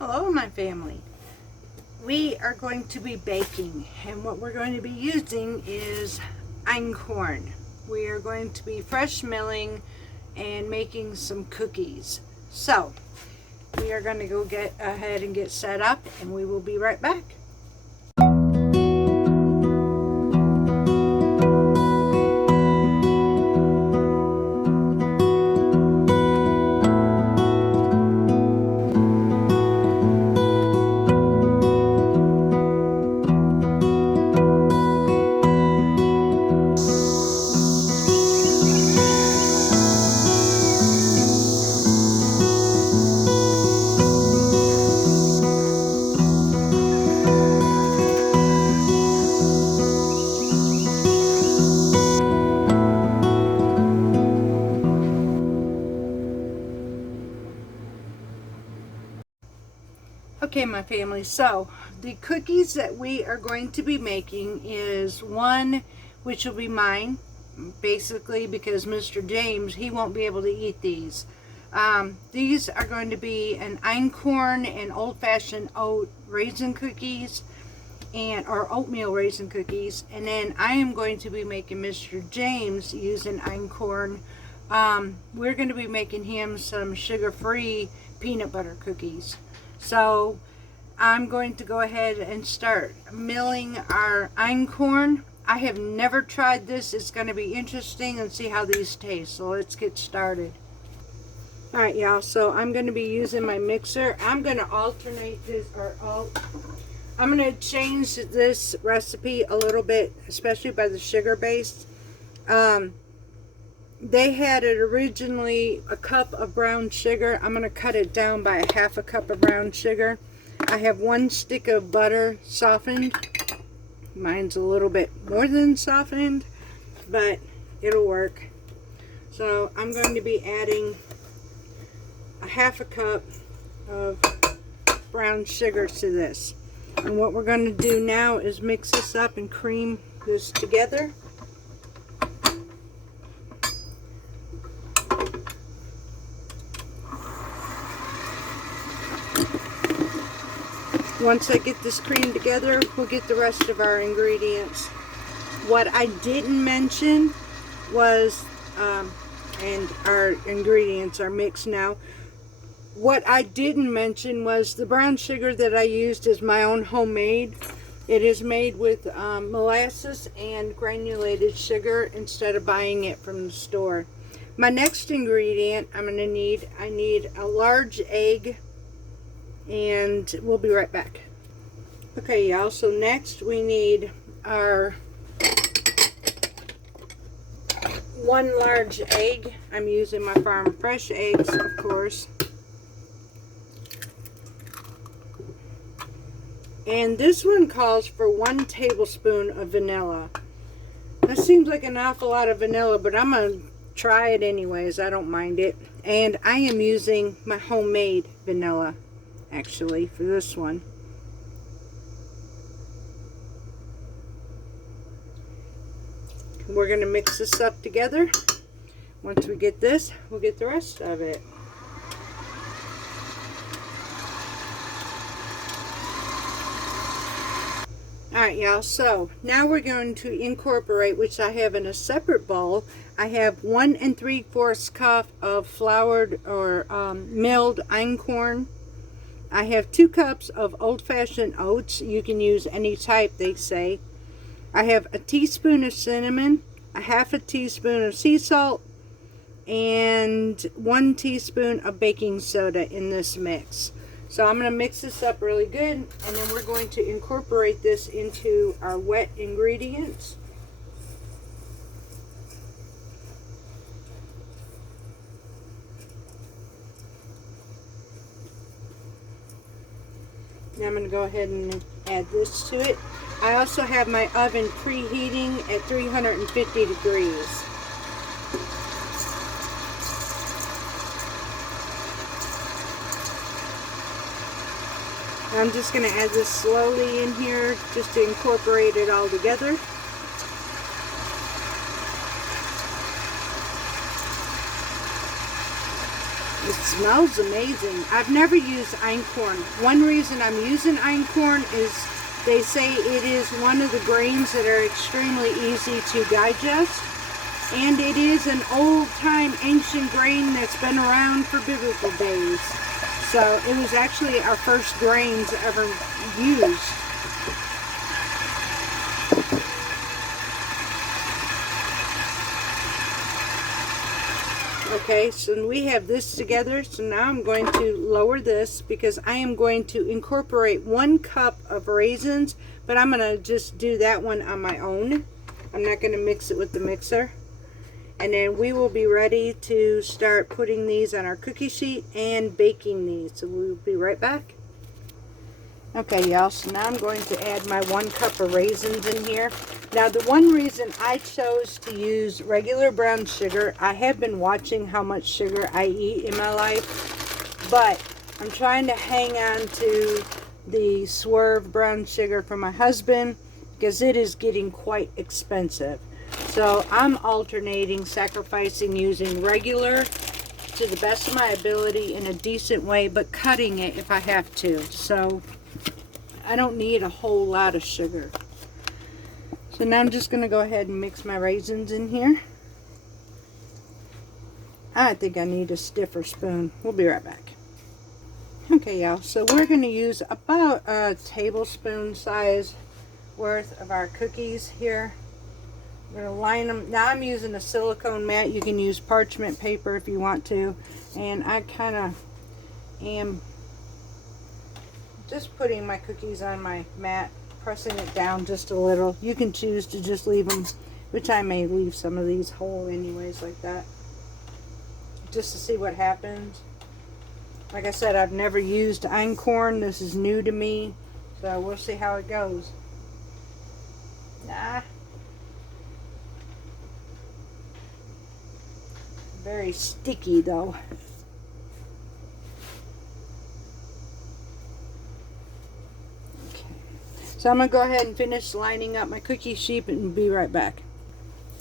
Hello, my family. We are going to be baking, and what we're going to be using is Einkorn. We are going to be fresh milling and making some cookies. So, we are going to go get ahead and get set up, and we will be right back. Okay, my family, so the cookies that we are going to be making is one which will be mine, basically because Mr. James, he won't be able to eat these. These are going to be an Einkorn and old-fashioned oat raisin cookies, or oatmeal raisin cookies, and then I am going to be making Mr. James using Einkorn. We're going to be making him some sugar-free peanut butter cookies. So I'm going to go ahead and start milling our Einkorn. I have never tried this. It's going to be interesting and see how these taste. So let's get started. Alright, y'all, so I'm going to be using my mixer. I'm going to alternate this, I'm going to change this recipe a little bit, especially by the sugar base. They had it originally a cup of brown sugar. I'm going to cut it down by a half a cup of brown sugar. I have 1 stick of butter softened. Mine's a little bit more than softened, but it'll work. So I'm going to be adding a half a cup of brown sugar to this. And what we're going to do now is mix this up and cream this together. Once I get this cream together, we'll get the rest of our ingredients. What I didn't mention was, and our ingredients are mixed now. What I didn't mention was the brown sugar that I used is my own homemade. It is made with molasses and granulated sugar instead of buying it from the store. My next ingredient I need a large egg, and we'll be right back. Okay, y'all, so next we need our 1 large egg. I'm using my farm fresh eggs, of course. And this one calls for 1 tablespoon of vanilla. That seems like an awful lot of vanilla, but I'm going to try it anyways. I don't mind it. And I am using my homemade vanilla, actually, for this one. We're going to mix this up together. Once we get this, we'll get the rest of it. Alright, y'all, so now we're going to incorporate, which I have in a separate bowl. I have 1 3/4 cup of floured or milled Einkorn. I have 2 cups of old-fashioned oats. You can use any type, they say. I have a teaspoon of cinnamon, a half a teaspoon of sea salt, and 1 teaspoon of baking soda in this mix. So I'm going to mix this up really good, and then we're going to incorporate this into our wet ingredients. Now I'm going to go ahead and add this to it. I also have my oven preheating at 350 degrees. I'm just going to add this slowly in here just to incorporate it all together. It's smells amazing. I've never used Einkorn. One reason I'm using Einkorn is they say it is one of the grains that are extremely easy to digest. And it is an old-time ancient grain that's been around for biblical days. So it was actually our first grains ever used. Okay, so we have this together. So now I'm going to lower this because I am going to incorporate 1 cup of raisins, but I'm going to just do that one on my own. I'm not going to mix it with the mixer. And then we will be ready to start putting these on our cookie sheet and baking these. So we'll be right back. Okay, y'all, so now I'm going to add my 1 cup of raisins in here. Now, the one reason I chose to use regular brown sugar, I have been watching how much sugar I eat in my life, but I'm trying to hang on to the Swerve brown sugar for my husband because it is getting quite expensive. So I'm alternating, sacrificing using regular to the best of my ability in a decent way, but cutting it if I have to. So I don't need a whole lot of sugar. So now I'm just going to go ahead and mix my raisins in here. I think I need a stiffer spoon. We'll be right back. Okay, y'all, so we're going to use about a tablespoon size worth of our cookies here. We're going to line them. Now I'm using a silicone mat. You can use parchment paper if you want to. And I kind of am just putting my cookies on my mat, pressing it down just a little. You can choose to just leave them, which I may leave some of these whole anyways like that, just to see what happens. Like I said, I've never used Einkorn. This is new to me, so we'll see how it goes. Very sticky though. Okay. So I'm going to go ahead and finish lining up my cookie sheet and be right back.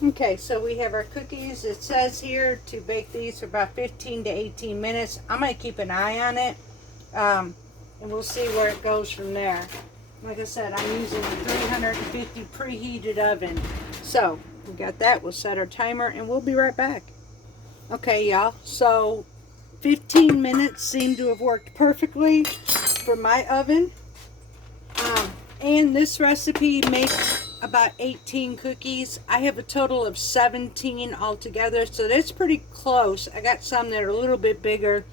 Okay, so we have our cookies. It says here to bake these for about 15 to 18 minutes. I'm going to keep an eye on it, and we'll see where it goes from there. Like I said, I'm using a 350 preheated oven. So we got that. We'll set our timer and we'll be right back. Okay, y'all, so 15 minutes seem to have worked perfectly for my oven. And this recipe makes about 18 cookies. I have a total of 17 altogether, so that's pretty close. I got some that are a little bit bigger,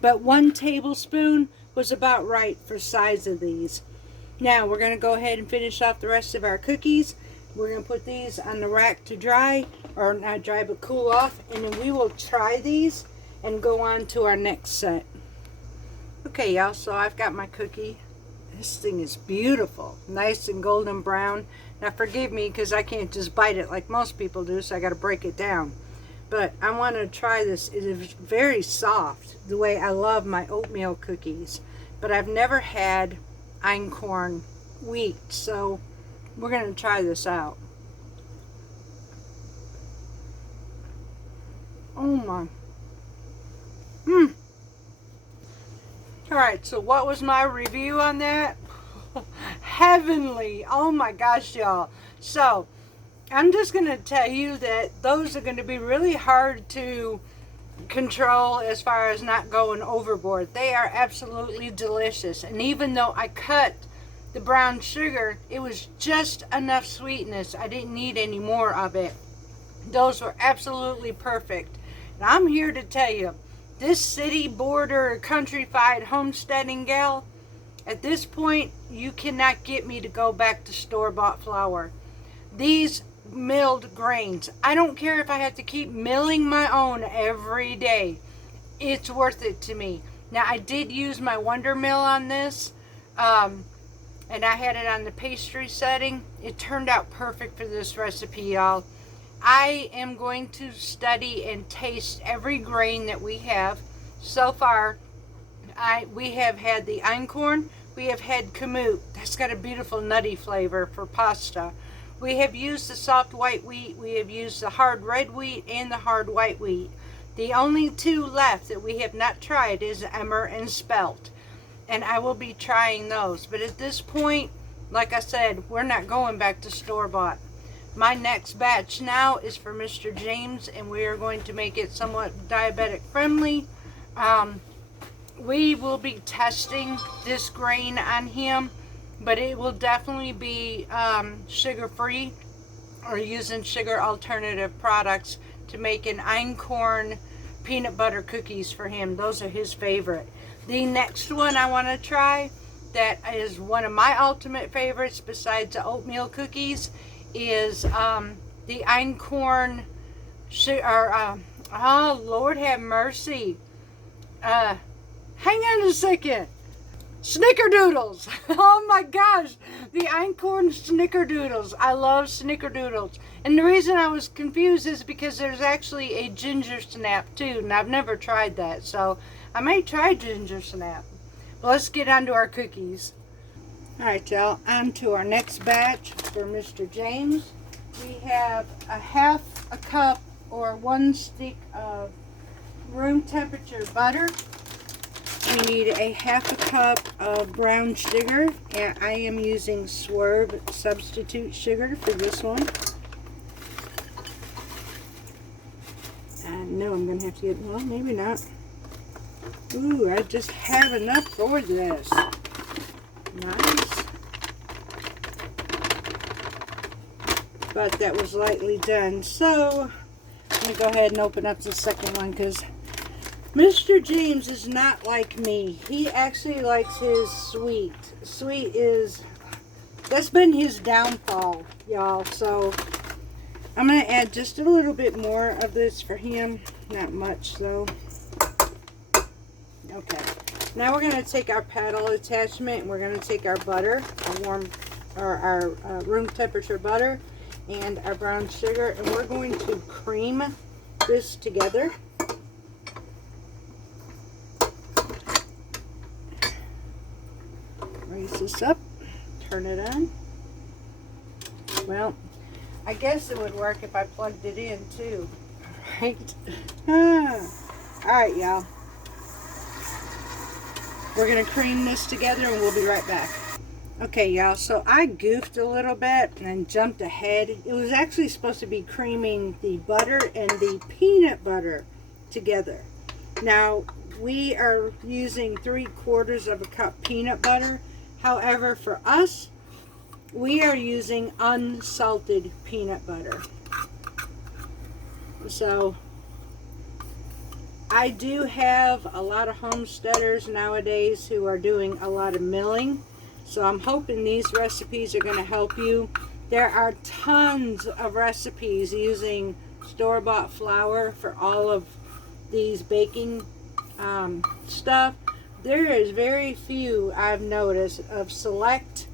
but 1 tablespoon was about right for size of these. Now we're going to go ahead and finish off the rest of our cookies. We're going to put these on the rack to dry, or not dry, but cool off, and then we will try these and go on to our next set. Okay, y'all, so I've got my cookie. This thing is beautiful, nice and golden brown. Now forgive me because I can't just bite it like most people do, so I got to break it down. But I want to try this. It is very soft, the way I love my oatmeal cookies. But I've never had Einkorn wheat, so we're going to try this out. Oh my. Alright, so what was my review on that? Heavenly. Oh my gosh, y'all. So, I'm just going to tell you that those are going to be really hard to control as far as not going overboard. They are absolutely delicious. And even though I cut the brown sugar, it was just enough sweetness. I didn't need any more of it. Those were absolutely perfect. And I'm here to tell you, this city border countrified homesteading gal, at this point, you cannot get me to go back to store-bought flour. These milled grains, I don't care if I have to keep milling my own every day. It's worth it to me. Now, I did use my Wonder Mill on this, and I had it on the pastry setting. It turned out perfect for this recipe, y'all. I am going to study and taste every grain that we have. So far, we have had the Einkorn. We have had kamut. That's got a beautiful nutty flavor for pasta. We have used the soft white wheat. We have used the hard red wheat and the hard white wheat. The only two left that we have not tried is emmer and spelt, and I will be trying those. But at this point, like I said, we're not going back to store-bought. My next batch now is for Mr. James, and we are going to make it somewhat diabetic friendly. We will be testing this grain on him, but it will definitely be sugar-free or using sugar alternative products to make an Einkorn peanut butter cookies for him. Those are his favorite. The next one I want to try that is one of my ultimate favorites besides the oatmeal cookies is the Einkorn oh Lord have mercy, hang on a second, snickerdoodles. Oh my gosh, the Einkorn snickerdoodles. I love snickerdoodles, and the reason I was confused is because there's actually a ginger snap too, and I've never tried that, so I may try ginger snap. But let's get on to our cookies. Alright y'all, on to our next batch for Mr. James. We have a half a cup or 1 stick of room temperature butter. We need a half a cup of brown sugar, and I am using Swerve substitute sugar for this one. I know I'm going to have to get, well, maybe not. Ooh, I just have enough for this. Nice. But that was lightly done. So, I'm going to go ahead and open up the second one because Mr. James is not like me. He actually likes his sweet. Sweet is, that's been his downfall, y'all. So, I'm going to add just a little bit more of this for him. Not much, though. Okay. Now we're going to take our paddle attachment and we're going to take our butter, our room temperature butter, and our brown sugar, and we're going to cream this together. Raise this up, turn it on. Well, I guess it would work if I plugged it in too, right? Alright, y'all. We're going to cream this together and we'll be right back. Okay, y'all, so I goofed a little bit and jumped ahead. It was actually supposed to be creaming the butter and the peanut butter together. Now, we are using 3/4 of a cup peanut butter. However, for us, we are using unsalted peanut butter. So, I do have a lot of homesteaders nowadays who are doing a lot of milling. So I'm hoping these recipes are going to help you. There are tons of recipes using store-bought flour for all of these baking stuff. There is very few, I've noticed, of select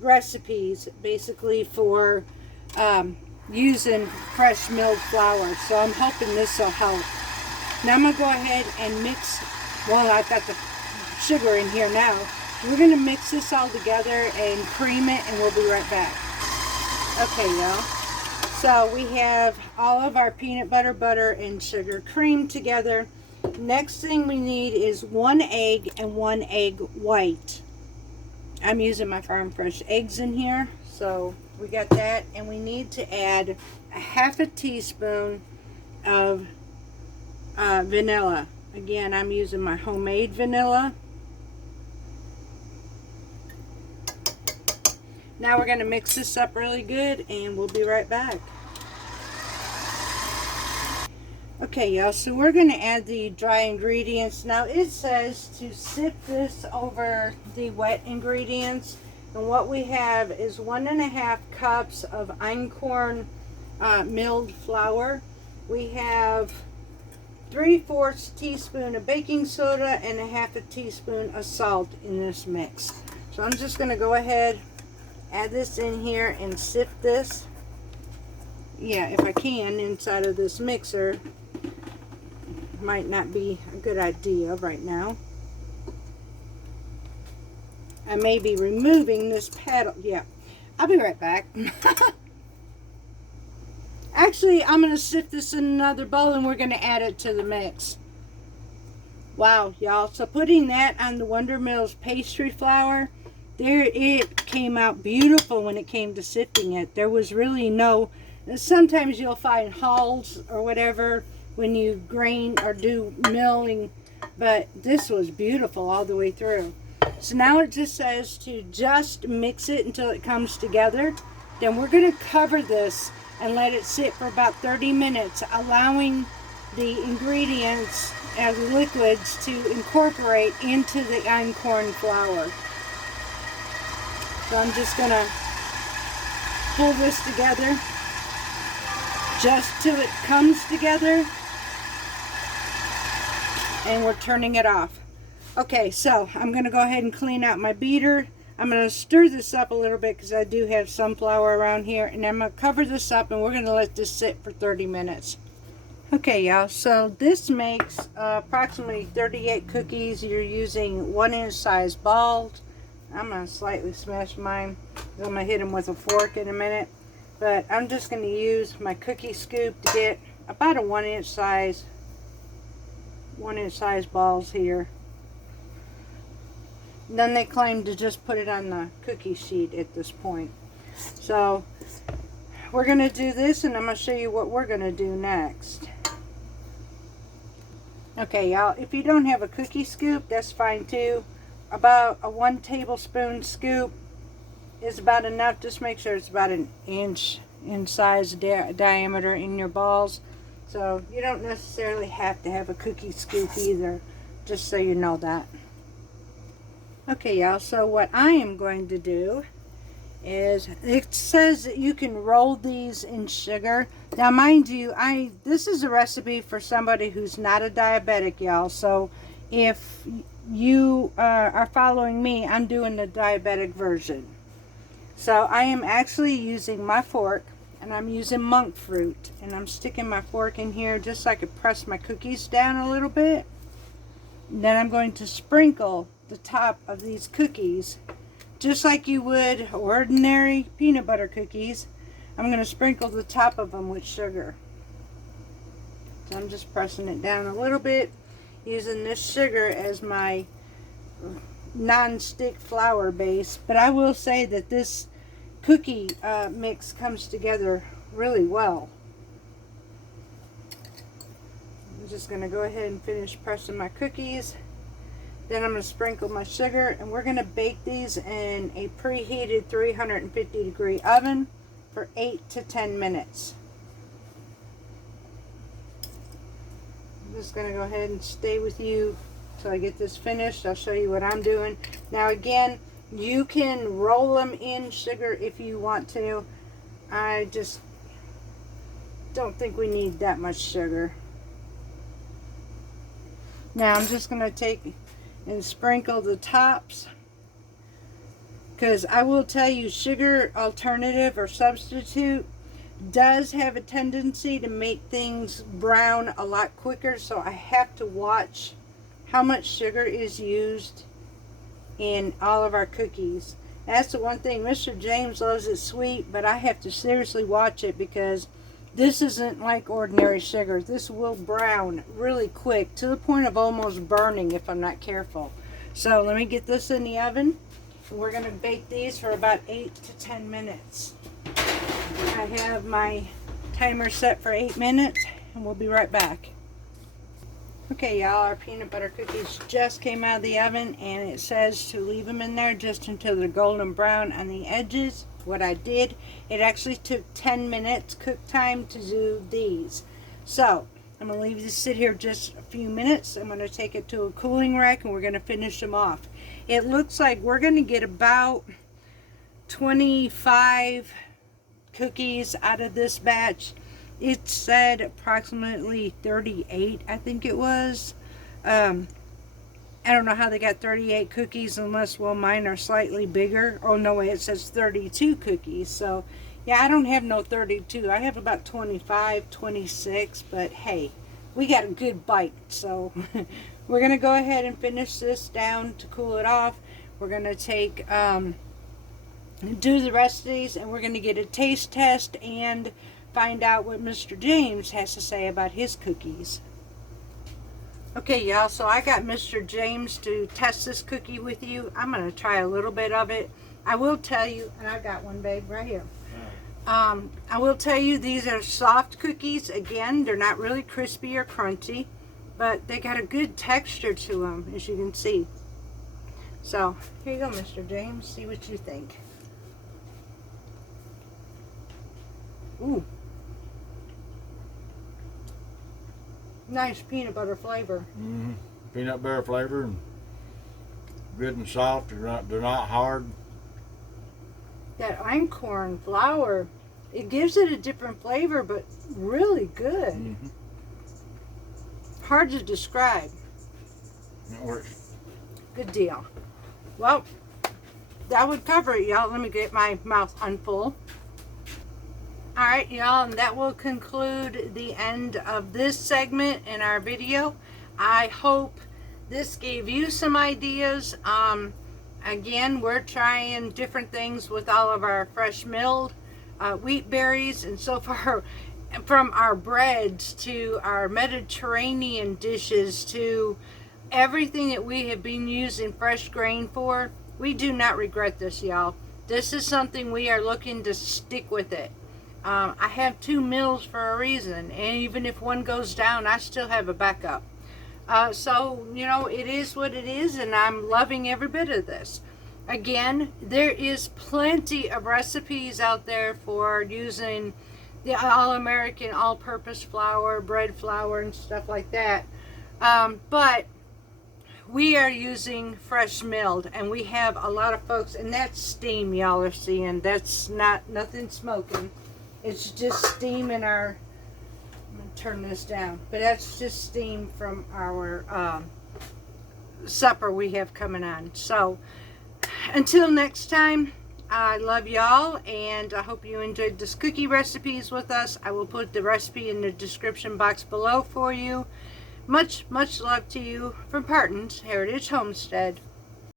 recipes basically for using fresh milled flour. So I'm hoping this will help. Now I'm going to go ahead and mix. Well, I've got the sugar in here now. We're going to mix this all together and cream it, and we'll be right back. Okay, y'all. So we have all of our peanut butter, and sugar creamed together. Next thing we need is 1 egg and 1 egg white. I'm using my farm fresh eggs in here. So we got that, and we need to add a 1/2 teaspoon of vanilla. Again, I'm using my homemade vanilla. Now we're going to mix this up really good, and we'll be right back. Okay, y'all, so we're going to add the dry ingredients. Now it says to sift this over the wet ingredients, and what we have is 1.5 cups of Einkorn milled flour. We have 3/4 teaspoon of baking soda and 1/2 teaspoon of salt in this mix. So I'm just going to go ahead, add this in here and sift this. Yeah, if I can, inside of this mixer. Might not be a good idea right now. I may be removing this paddle. Yeah, I'll be right back. I Actually, I'm going to sift this in another bowl and we're going to add it to the mix. Wow, y'all. So putting that on the Wonder Mills pastry flour, it came out beautiful when it came to sifting it. There was really no, sometimes you'll find hulls or whatever when you grain or do milling, but this was beautiful all the way through. So now it just says to just mix it until it comes together. Then we're going to cover this and let it sit for about 30 minutes, allowing the ingredients and liquids to incorporate into the einkorn flour. So I'm just going to pull this together just till it comes together, and we're turning it off. Okay, so I'm going to go ahead and clean out my beater. I'm going to stir this up a little bit because I do have some flour around here, and I'm going to cover this up and we're going to let this sit for 30 minutes. Okay, y'all, so this makes approximately 38 cookies. You're using 1-inch size balls. I'm going to slightly smash mine. I'm going to hit them with a fork in a minute. But I'm just going to use my cookie scoop to get about a 1-inch size balls here. And then they claim to just put it on the cookie sheet at this point. So we're going to do this, and I'm going to show you what we're going to do next. Okay, y'all, if you don't have a cookie scoop, that's fine too. About a 1 tablespoon scoop is about enough. Just make sure it's about an inch in size diameter in your balls. So you don't necessarily have to have a cookie scoop either, just so you know that. Okay, y'all, so what I am going to do is, it says that you can roll these in sugar. Now, mind you, this is a recipe for somebody who's not a diabetic, y'all. So if you are following me, I'm doing the diabetic version. So I am actually using my fork, and I'm using monk fruit, and I'm sticking my fork in here just so I could press my cookies down a little bit. And then I'm going to sprinkle the top of these cookies just like you would ordinary peanut butter cookies. I'm going to sprinkle the top of them with sugar. So I'm just pressing it down a little bit, using this sugar as my non-stick flour base. But I will say that this cookie mix comes together really well. I'm just going to go ahead and finish pressing my cookies. Then I'm going to sprinkle my sugar, and we're going to bake these in a preheated 350 degree oven for 8 to 10 minutes. I'm just going to go ahead and stay with you till I get this finished. I'll show you what I'm doing. Now again, you can roll them in sugar if you want to. I just don't think we need that much sugar. Now I'm just going to take and sprinkle the tops, because I will tell you, sugar alternative or substitute does have a tendency to make things brown a lot quicker. So I have to watch how much sugar is used in all of our cookies. That's the one thing. Mr. James loves it sweet, but I have to seriously watch it, because this isn't like ordinary sugar. This will brown really quick to the point of almost burning if I'm not careful. So let me get this in the oven. We're going to bake these for about 8 to 10 minutes. I have my timer set for 8 minutes, and we'll be right back. Okay, y'all, our peanut butter cookies just came out of the oven, and it says to leave them in there just until they're golden brown on the edges. What I did, it actually took 10 minutes cook time to do these. So I'm going to leave this sit here just a few minutes. I'm going to take it to a cooling rack, and we're going to finish them off. It looks like we're going to get about 25 cookies out of this batch. It said approximately 38, I think it was. I don't know how they got 38 cookies unless, well, mine are slightly bigger. Oh, no way, it says 32 cookies. So, yeah, I don't have no 32. I have about 25, 26, but hey, we got a good bite. So, we're going to go ahead and finish this down to cool it off. We're going to do the rest of these, and we're going to get a taste test and find out what Mr. James has to say about his cookies. Okay, y'all, so I got Mr. James to test this cookie with you. I'm going to try a little bit of it. I will tell you, and I got one, babe, right here. I will tell you these are soft cookies. Again, they're not really crispy or crunchy, but they got a good texture to them, as you can see. So, here you go, Mr. James. See what you think. Ooh. Nice peanut butter flavor. Mm-hmm. Peanut butter flavor and good and soft. They're not hard. That einkorn flour, it gives it a different flavor, but really good. Mm-hmm. Hard to describe. It works. Good deal. Well, that would cover it, y'all. Let me get my mouth unfull. Alright, y'all, and that will conclude the end of this segment in our video. I hope this gave you some ideas. Again, we're trying different things with all of our fresh milled wheat berries, and so far, from our breads to our Mediterranean dishes to everything that we have been using fresh grain for, we do not regret this, y'all. This is something we are looking to stick with it. I have 2 mills for a reason, and even if one goes down, I still have a backup. So, you know, it is what it is, and I'm loving every bit of this. Again, there is plenty of recipes out there for using the all-American all-purpose flour, bread flour, and stuff like that. But we are using fresh milled, and we have a lot of folks, and that's steam y'all are seeing. That's nothing smoking. It's just steam in our, I'm going to turn this down, but that's just steam from our supper we have coming on. So, until next time, I love y'all, and I hope you enjoyed this cookie recipes with us. I will put the recipe in the description box below for you. Much love to you from Parton's Heritage Homestead.